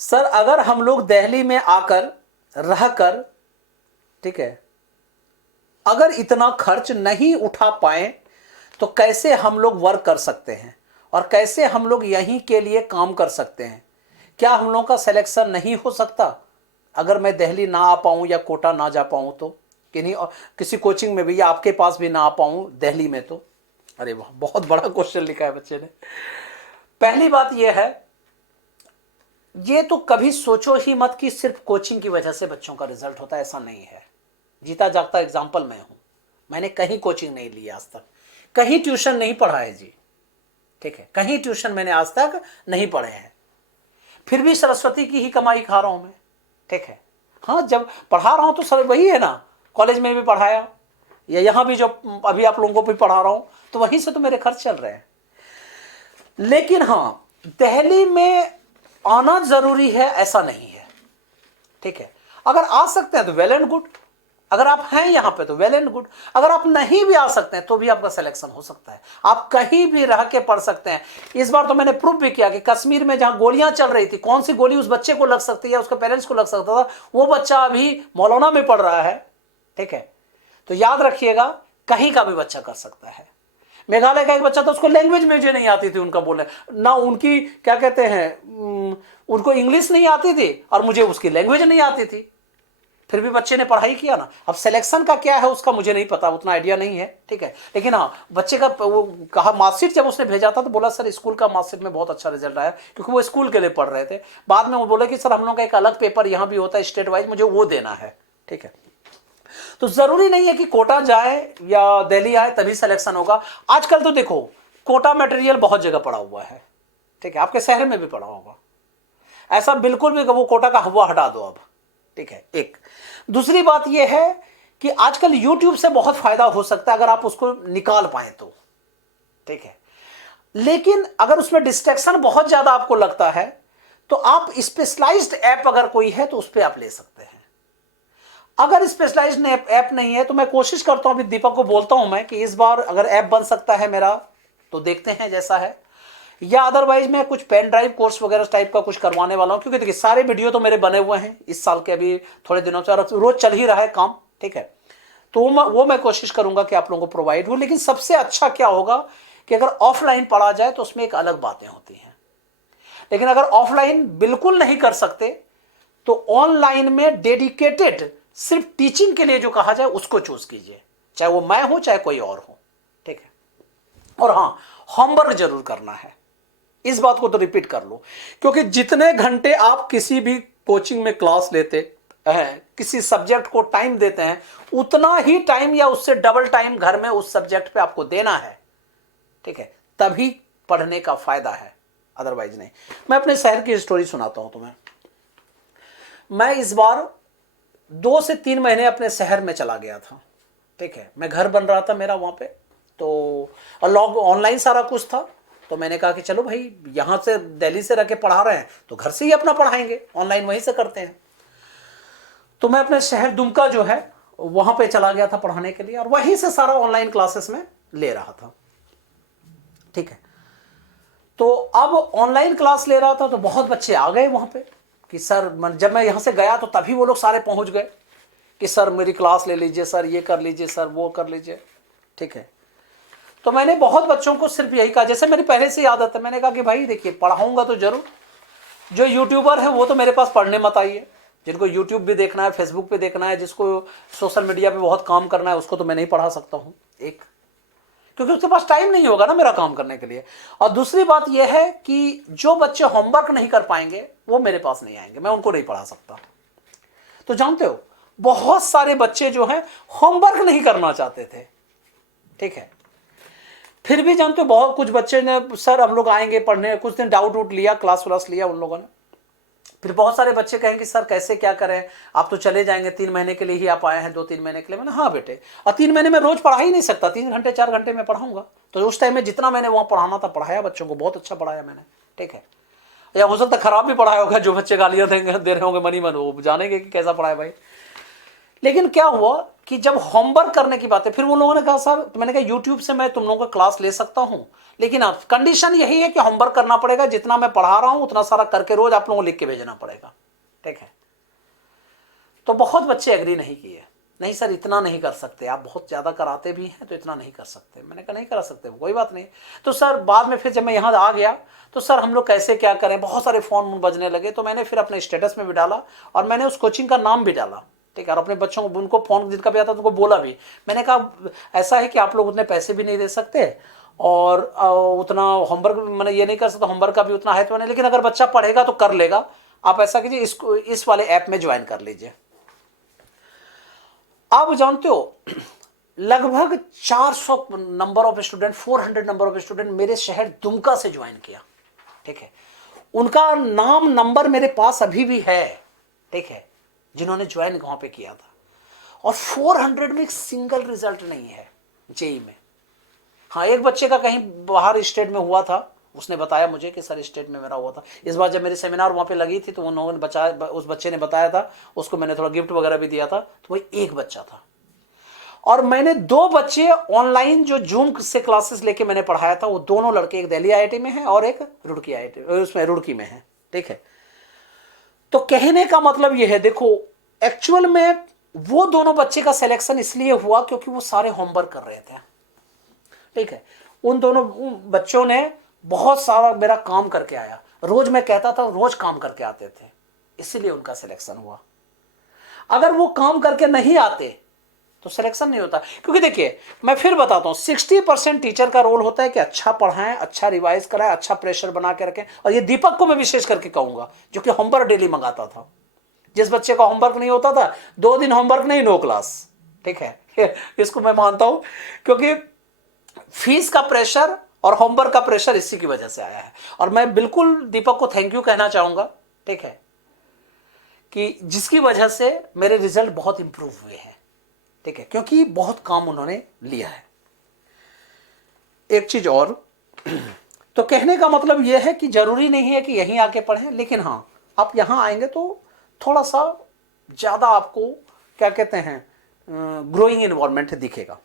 Sir अगर हम लोग दिल्ली में आकर रहकर, ठीक है, अगर इतना खर्च नहीं उठा पाए तो कैसे हम लोग वर्क कर सकते हैं और कैसे हम लोग यहीं के लिए काम कर सकते हैं? क्या हम लोगों का सिलेक्शन नहीं हो सकता अगर मैं दिल्ली ना आ पाऊं या कोटा ना जा पाऊं तो? किन्हीं और किसी कोचिंग में भी या आपके पास भी ना आ पाऊं दिल्ली में तो? अरे वाह, बहुत बड़ा क्वेश्चन लिखा है बच्चे ने। पहली बात यह है, ये तो कभी सोचो ही मत कि सिर्फ कोचिंग की वजह से बच्चों का रिजल्ट होता है, ऐसा नहीं है। जीता जागता एग्जाम्पल मैं हूं। मैंने कहीं कोचिंग नहीं ली आज तक, कहीं ट्यूशन नहीं पढ़ा है जी, ठीक है, कहीं ट्यूशन मैंने आज तक नहीं पढ़े हैं, फिर भी सरस्वती की ही कमाई खा रहा हूं मैं, ठीक है। हाँ, जब पढ़ा रहा हूं तो सर वही है ना, कॉलेज में भी पढ़ाया या यहां भी जो अभी आप लोगों को भी पढ़ा रहा हूं, तो वहीं से तो मेरे खर्च चल रहे हैं। लेकिन हां, दिल्ली में आना जरूरी है ऐसा नहीं है, ठीक है। अगर आ सकते हैं तो वेल एंड गुड, अगर आप हैं यहां पे तो वेल एंड गुड, अगर आप नहीं भी आ सकते हैं तो भी आपका सिलेक्शन हो सकता है, आप कहीं भी रह के पढ़ सकते हैं। इस बार तो मैंने प्रूफ भी किया कि कश्मीर में जहां गोलियां चल रही थी, कौन सी गोली उस बच्चे को लग सकती है, उसके पेरेंट्स को लग सकता था, वो बच्चा अभी मौलाना में पढ़ रहा है, ठीक है। तो याद रखिएगा, कहीं का भी बच्चा कर सकता है। मेघालय का एक बच्चा था, उसको लैंग्वेज मुझे नहीं आती थी उनका बोलने, ना उनकी क्या कहते हैं, उनको इंग्लिश नहीं आती थी और मुझे उसकी लैंग्वेज नहीं आती थी, फिर भी बच्चे ने पढ़ाई किया ना। अब सिलेक्शन का क्या है उसका मुझे नहीं पता, उतना आइडिया नहीं है, ठीक है। लेकिन हाँ, बच्चे का वो कहा, मार्कशीट जब उसने भेजा था तो बोला सर स्कूल का मार्कशीट में बहुत अच्छा रिजल्ट आया, क्योंकि वो स्कूल के लिए पढ़ रहे थे। बाद में वो बोले कि सर हम लोग का एक अलग पेपर यहाँ भी होता है स्टेट वाइज, मुझे वो देना है, ठीक है। तो जरूरी नहीं है कि कोटा जाए या दिल्ली आए तभी सिलेक्शन होगा। आजकल तो देखो, कोटा मटेरियल बहुत जगह पड़ा हुआ है, ठीक है, आपके शहर में भी पड़ा होगा, ऐसा बिल्कुल भी वो कोटा का हवा हटा दो अब, ठीक है। एक दूसरी बात यह है कि आजकल YouTube से बहुत फायदा हो सकता है अगर आप उसको निकाल पाए तो, ठीक है। लेकिन अगर उसमें डिस्ट्रैक्शन बहुत ज्यादा आपको लगता है तो आप स्पेशलाइज्ड ऐप अगर कोई है तो उस पर आप ले सकते हैं। अगर स्पेशलाइज्ड ऐप नहीं है तो मैं कोशिश करता हूं, अभी दीपक को बोलता हूं मैं कि इस बार अगर ऐप बन सकता है मेरा तो देखते हैं जैसा है, या अदरवाइज मैं कुछ पेन ड्राइव कोर्स वगैरह टाइप का कुछ करवाने वाला हूं, क्योंकि देखिए सारे वीडियो तो मेरे बने हुए हैं इस साल के, अभी थोड़े दिनों से, और रोज चल ही रहा है काम, ठीक है। तो वो मैं कोशिश करूंगा कि आप लोगों को प्रोवाइड हो। लेकिन सबसे अच्छा क्या होगा कि अगर ऑफलाइन पढ़ा जाए तो उसमें एक अलग बातें होती हैं, लेकिन अगर ऑफलाइन बिल्कुल नहीं कर सकते तो ऑनलाइन में डेडिकेटेड सिर्फ टीचिंग के लिए जो कहा जाए उसको चूज कीजिए, चाहे वो मैं हूं चाहे कोई और हो, ठीक है। और हां, होमवर्क जरूर करना है, इस बात को तो रिपीट कर लो, क्योंकि जितने घंटे आप किसी भी कोचिंग में क्लास लेते हैं, किसी सब्जेक्ट को टाइम देते हैं, उतना ही टाइम या उससे डबल टाइम घर में उस सब्जेक्ट पे आपको देना है, ठीक है, तभी पढ़ने का फायदा है, अदरवाइज नहीं। मैं अपने शहर की स्टोरी सुनाता हूं तुम्हें। मैं इस बार 2 से 3 महीने अपने शहर में चला गया था, ठीक है। मैं घर बन रहा था मेरा वहां पे, तो लॉग ऑनलाइन सारा कुछ था, तो मैंने कहा कि चलो भाई, यहां से दिल्ली से रह के पढ़ा रहे हैं तो घर से ही अपना पढ़ाएंगे, ऑनलाइन वहीं से करते हैं। तो मैं अपने शहर दुमका जो है वहां पे चला गया था पढ़ाने के लिए, और वहीं से सारा ऑनलाइन क्लासेस में ले रहा था, ठीक है। तो अब ऑनलाइन क्लास ले रहा था तो बहुत बच्चे आ गए वहां पे कि सर, जब मैं यहां से गया तो तभी वो लोग सारे पहुंच गए कि सर मेरी क्लास ले लीजिए, सर ये कर लीजिए, सर वो कर लीजिए, ठीक है। तो मैंने बहुत बच्चों को सिर्फ यही कहा, जैसे मेरी पहले से आदत है, मैंने कहा कि भाई देखिए, पढ़ाऊंगा तो जरूर, जो यूट्यूबर है वो तो मेरे पास पढ़ने मत आइए, जिनको यूट्यूब भी देखना है, फेसबुक पे देखना है, जिसको सोशल मीडिया पे बहुत काम करना है, उसको तो मैं नहीं पढ़ा सकता हूँ, एक, क्योंकि उसके पास टाइम नहीं होगा ना मेरा काम करने के लिए। और दूसरी बात यह है कि जो बच्चे होमवर्क नहीं कर पाएंगे वो मेरे पास नहीं आएंगे, मैं उनको नहीं पढ़ा सकता। तो जानते हो, बहुत सारे बच्चे जो हैं होमवर्क नहीं करना चाहते थे, ठीक है। फिर भी जानते हो, बहुत कुछ बच्चे ने, सर हम लोग आएंगे पढ़ने, कुछ दिन डाउट उट लिया, क्लास व्लास लिया उन लोगों ने। फिर बहुत सारे बच्चे कहेंगे सर कैसे क्या करें, आप तो चले जाएंगे, 3 महीने के लिए ही आप आए हैं, 2-3 महीने के लिए। मैंने हाँ बेटे, और 3 महीने में रोज पढ़ा ही नहीं सकता, 3 घंटे 4 घंटे में पढ़ाऊंगा। तो उस टाइम में जितना मैंने वहां पढ़ाना था पढ़ाया, बच्चों को बहुत अच्छा पढ़ाया मैंने, ठीक है। या हो सकता खराब भी पढ़ाया होगा, जो बच्चे गालियां दे रहे होंगे मनी मन, वो जानेंगे कि कैसा पढ़ाया भाई। लेकिन क्या हुआ कि जब होमवर्क करने की बात है, फिर वो लोगों ने कहा सर, तो मैंने कहा यूट्यूब से मैं तुम लोगों का क्लास ले सकता हूं, लेकिन अब कंडीशन यही है कि होमवर्क करना पड़ेगा, जितना मैं पढ़ा रहा हूं उतना सारा करके रोज आप लोगों को लिख के भेजना पड़ेगा, ठीक है। तो बहुत बच्चे एग्री नहीं किए, नहीं सर इतना नहीं कर सकते, आप बहुत ज़्यादा कराते भी हैं तो इतना नहीं कर सकते। मैंने कहा नहीं करा सकते, कोई बात नहीं। तो सर बाद में फिर जब मैं यहाँ आ गया तो सर हम लोग कैसे क्या करें, बहुत सारे फ़ोन बजने लगे, तो मैंने फिर अपने स्टेटस में भी डाला और मैंने उस कोचिंग का नाम भी डाला, ठीक है। और अपने बच्चों को, उनको फ़ोन जिनका भी आता था उनको बोला भी, मैंने कहा ऐसा है कि आप लोग उतने पैसे भी नहीं दे सकते और उतना होमवर्क मैंने ये नहीं कर सकता, होमवर्क का भी उतना है तो नहीं, लेकिन अगर बच्चा पढ़ेगा तो कर लेगा, आप ऐसा कीजिए इसको इस वाले ऐप में ज्वाइन कर लीजिए। आप जानते हो लगभग 400 number of student, 400 number of student मेरे शहर दुमका से ज्वाइन किया, ठीक है। उनका नाम नंबर मेरे पास अभी भी है, ठीक है, जिन्होंने ज्वाइन वहां पे किया था। और 400 में एक सिंगल रिजल्ट नहीं है जेई में। हाँ, एक बच्चे का कहीं बाहर स्टेट में हुआ था, उसने बताया मुझे कि सर स्टेट में मेरा हुआ था। इस बार जब मेरी सेमिनार वहाँ पे लगी थी तो उन्होंने बचाया, उस बच्चे ने बताया था, उसको मैंने थोड़ा गिफ्ट वगैरह भी दिया था, तो वही एक बच्चा था। और मैंने 2 बच्चे ऑनलाइन जो जूम से क्लासेस लेके मैंने पढ़ाया था, वो दोनों लड़के, एक दिल्ली आईआईटी में है और एक रुड़की आईआईटी, उसमें रुड़की में है, ठीक है। तो कहने का मतलब ये है, देखो एक्चुअल में वो दोनों बच्चे का सिलेक्शन इसलिए हुआ क्योंकि वो सारे होमवर्क कर रहे थे, ठीक है। उन दोनों बच्चों ने बहुत सारा मेरा काम करके आया, रोज मैं कहता था रोज काम करके आते थे, इसीलिए उनका सिलेक्शन हुआ। अगर वो काम करके नहीं आते तो सिलेक्शन नहीं होता। क्योंकि देखिए मैं फिर बताता हूं, 60% टीचर का रोल होता है कि अच्छा पढ़ाएं, अच्छा रिवाइज कराएं, अच्छा प्रेशर बना के रखें। और ये दीपक को मैं विशेष करके कहूंगा जो कि होमवर्क डेली मंगाता था। जिस बच्चे का होमवर्क नहीं होता था, 2 दिन होमवर्क नहीं, नो क्लास, ठीक है। इसको मैं मानता हूं, क्योंकि फीस का प्रेशर और होमवर्क का प्रेशर इसी की वजह से आया है। और मैं बिल्कुल दीपक को थैंक यू कहना चाहूंगा, ठीक है, कि जिसकी वजह से मेरे रिजल्ट बहुत इंप्रूव हुए हैं, ठीक है, क्योंकि बहुत काम उन्होंने लिया है। एक चीज और, तो कहने का मतलब यह है कि जरूरी नहीं है कि यहीं आके पढ़ें, लेकिन हाँ आप यहां आएंगे तो थोड़ा सा ज्यादा आपको क्या कहते हैं ग्रोइंग इन्वायरमेंट दिखेगा।